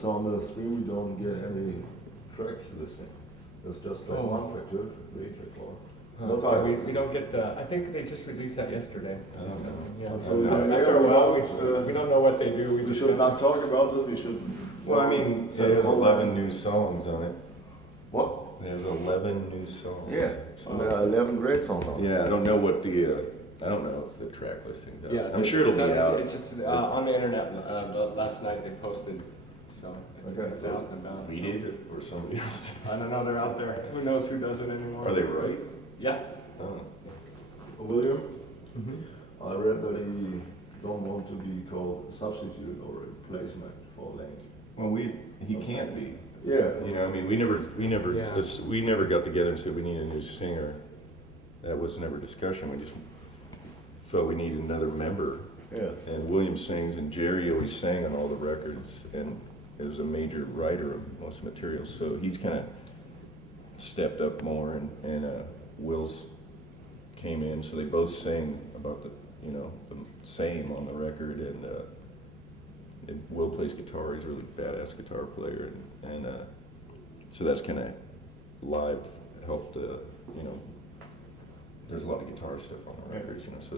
saw on the stream, we don't get any track listing. There's just track 1, track 2, track 3, track 4. No titles. We don't get, I think they just released that yesterday. So, yeah. So After a while, we don't know what they do. We should not talk about it, we should... Well, I mean, there's 11 new songs on it. What? There's 11 new songs. Yeah, so there are 11 great songs on it. Yeah, I don't know what the, I don't know if the track listing does. Yeah, I'm sure it'll be out. It's just on the internet. Last night they posted, so it's out and about. We did it or somebody else? I don't know, they're out there. Who knows who does it anymore? Are they right? Yeah. Oh. William? I read that he don't want to be called a substitute or replacement for Lane. Well, he can't be. Yeah. You know, I mean, we never got together and said we need a new singer. That was never discussion. We just felt we needed another member. Yeah. And William sings, and Jerry always sang on all the records, and is a major writer of most material. So he's kind of stepped up more, and Will's came in. So they both sang about the same on the record, and Will plays guitar. He's a really badass guitar player, and so that's kind of live helped. There's a lot of guitar stuff on the records, so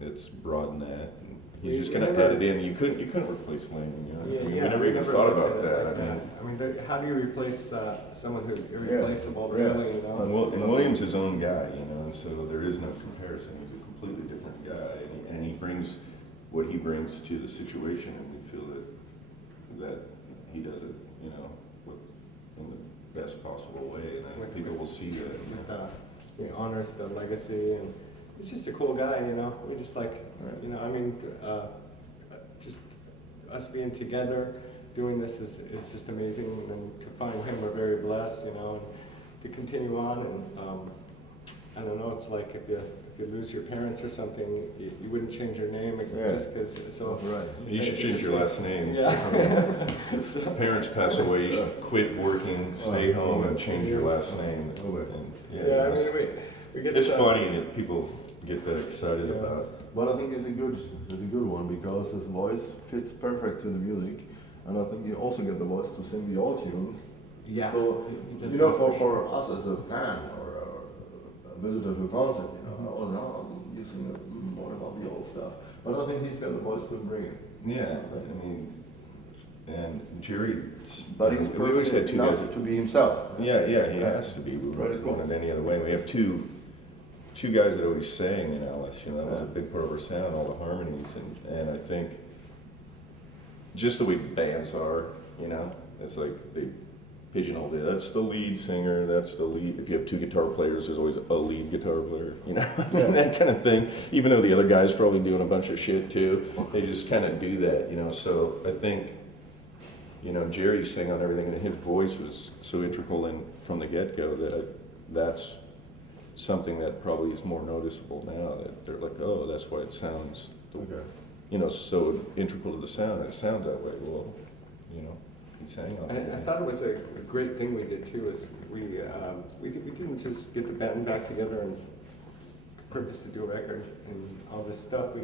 it's broadened that. And he's just kind of added in. You couldn't replace Lane, we never even thought about that. I mean, how do you replace someone who's irreplaceable, really? And William's his own guy, and so there is no comparison. He's a completely different guy, and he brings what he brings to the situation, and we feel that he does it, in the best possible way, and I think people will see that. He honors the legacy, and he's just a cool guy, We just like, just us being together, doing this is just amazing, and to find him, we're very blessed, and to continue on, and I don't know, it's like if you lose your parents or something, you wouldn't change your name just because. So right. You should change your last name. Yeah. Parents pass away, you should quit working, stay home, and change your last name. It's funny that people get that excited about. But I think it's a good one because his voice fits perfect to the music, and I think you also get the voice to sing the old tunes. Yeah. So for us as a fan or a visitor to Consin, you sing more about the old stuff. But I think he's got the voice to bring it. Yeah, and Jerry. But he's perfect enough to be himself. Yeah, he has to be. We wouldn't want it any other way. We have two guys that always sang in Alice. That was a big part of our sound, all the harmonies, and I think just the way bands are, it's like they pigeonholed it. That's the lead singer. That's the lead. If you have two guitar players, there's always a lead guitar player. That kind of thing. Even though the other guy's probably doing a bunch of shit too, they just kind of do that. So I think. Jerry sang on everything, and his voice was so integral from the get-go that that's something that probably is more noticeable now, that they're like, oh, that's why it sounds, so integral to the sound, and it sounds that way. Well, he sang on it. I thought it was a great thing we did, too, is we didn't just get the band back together and purpose to do a record and all this stuff.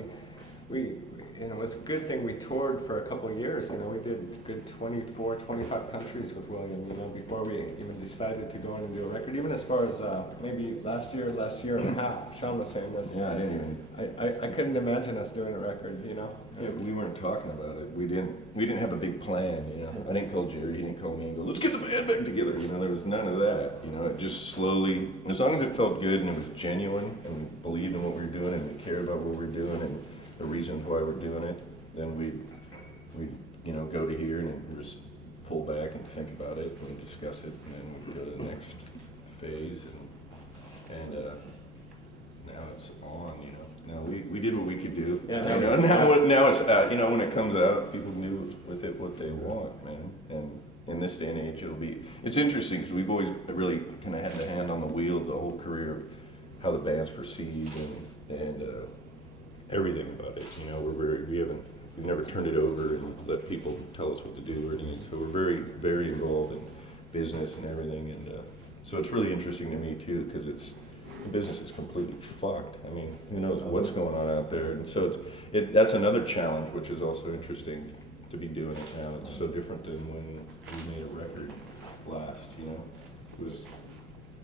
It was a good thing we toured for a couple of years. We did a good 24, 25 countries with William, before we even decided to go in and do a record. Even as far as maybe last year and a half, Sean was saying this. Yeah, I didn't even. I couldn't imagine us doing a record, Yeah, we weren't talking about it. We didn't have a big plan, I didn't call Jerry, he didn't call me and go, let's get the band back together. There was none of that. It just slowly, as long as it felt good and it was genuine and believed in what we were doing and we cared about what we were doing and the reason why we're doing it, then we go to here and we just pull back and think about it and discuss it, and then we go to the next phase, and now it's on, Now we did what we could do. Yeah. Now it's when it comes out, people do with it what they want, man. And in this day and age, it's interesting because we've always really kind of had the hand on the wheel the whole career of how the band's perceived and everything about it. We've never turned it over and let people tell us what to do or anything. So we're very, very involved in business and everything, and so it's really interesting to me too, because the business is completely fucked. I mean, who knows what's going on out there, and so that's another challenge, which is also interesting to be doing it now. It's so different than when we made a record last, you know? It was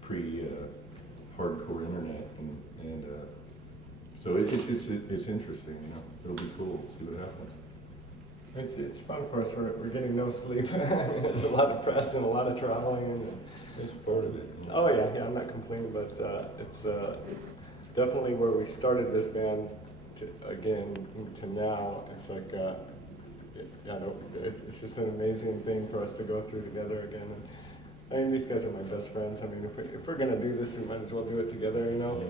pre-hardcore internet, and so it's interesting, you know? It'll be cool, see what happens. It's fun for us. We're getting no sleep. There's a lot of press and a lot of traveling. And, It's part of it. You know? oh yeah, I'm not complaining, but it's definitely where we started this band to now. It's like it's just an amazing thing for us to go through together again. And, I mean, these guys are my best friends. I mean, if we're gonna do this, we might as well do it together, you know.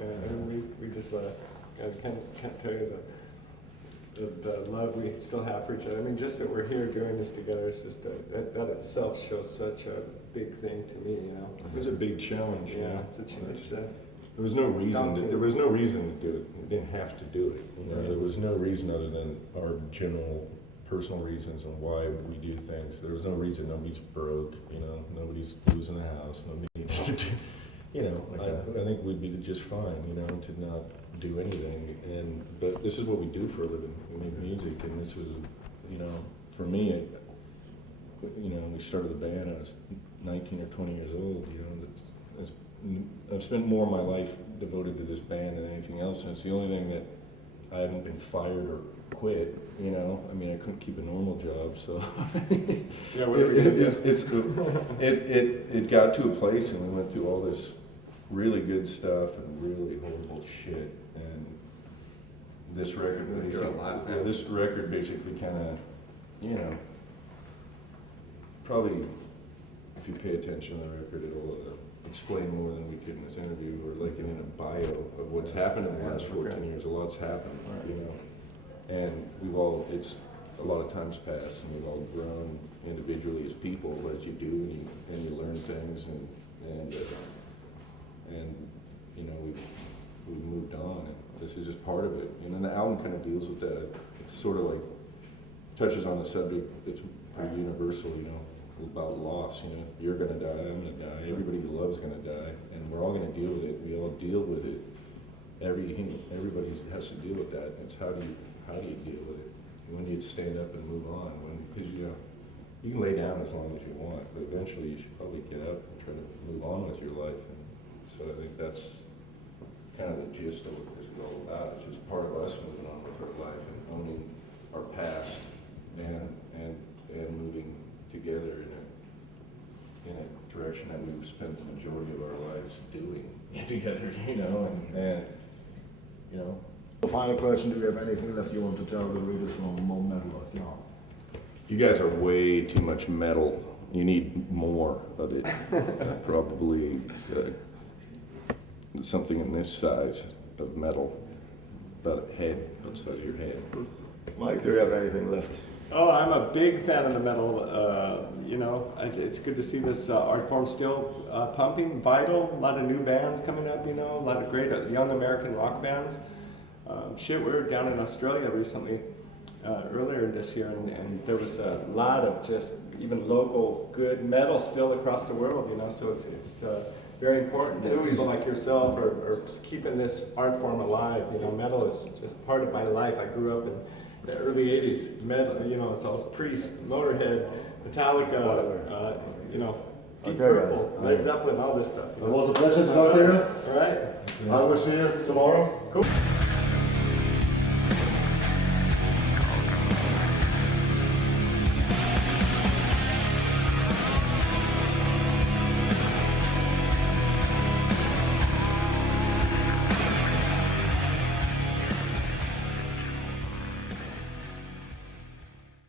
Yeah. And we just I can't tell you the love we still have for each other. I mean, just that we're here doing this together is just that itself shows such a big thing to me, you know. It was a big challenge, you know? It's a challenge. There was no reason to do it. We didn't have to do it. You know? There was no reason other than our general personal reasons on why we do things. There was no reason. Nobody's broke, you know. Nobody's losing a house. Nobody needs to do, you know. I think we'd be just fine, you know, to not do anything. But this is what we do for a living. We make music, and this was, you know, for me, you know, we started the band. I was 19 or 20 years old. You know, I've spent more of my life devoted to this band than anything else, and it's the only thing that I haven't been fired or quit. You know, I mean, I couldn't keep a normal job, so Yeah, it got to a place, and we went through all this really good stuff and really horrible shit, and this record basically kind of, you know, probably if you pay attention to the record, it'll explain more than we could in this interview, or like in a bio of what's happened in the last 14 years. A lot's happened, you know, and it's a lot of times passed, and we've all grown individually as people, as you do, and you learn things, and you know, we've moved on, and this is just part of it. And then the album kind of deals with that. It's sort of like touches on the subject. It's pretty universal, you know, about loss. You know, you're gonna die, I'm gonna die, everybody you love is gonna die, and we're all gonna deal with it. We all deal with it. Everybody has to deal with that. It's how do you deal with it? When do you stand up and move on? Because you know, you can lay down as long as you want, but eventually you should probably get up and try to move on with your life. And so I think that's kind of the gist of what this is all about. It's just part of us moving on with our life and owning our past and moving together in a direction that we've spent the majority of our lives doing together, you know, and you know. Final question, do you have anything left you want to tell the readers from Mo Metal now? You guys are way too much metal. You need more of it. Probably something in this size of metal, about a head, about the size of your head. Mike, do you have anything left? Oh, I'm a big fan of the metal. You know, it's good to see this art form still pumping, vital. A lot of new bands coming up, you know, a lot of great young American rock bands. We were down in Australia recently, earlier this year, and there was a lot of just even local good metal still across the world, you know, so it's very important that people like yourself are keeping this art form alive. You know, metal is just part of my life. I grew up in the early 80s, metal, you know, it's all Priest, Motorhead, Metallica, you know, Deep Purple, Led Zeppelin, all this stuff. It was a pleasure to talk to you. All right. I will see you tomorrow. Cool.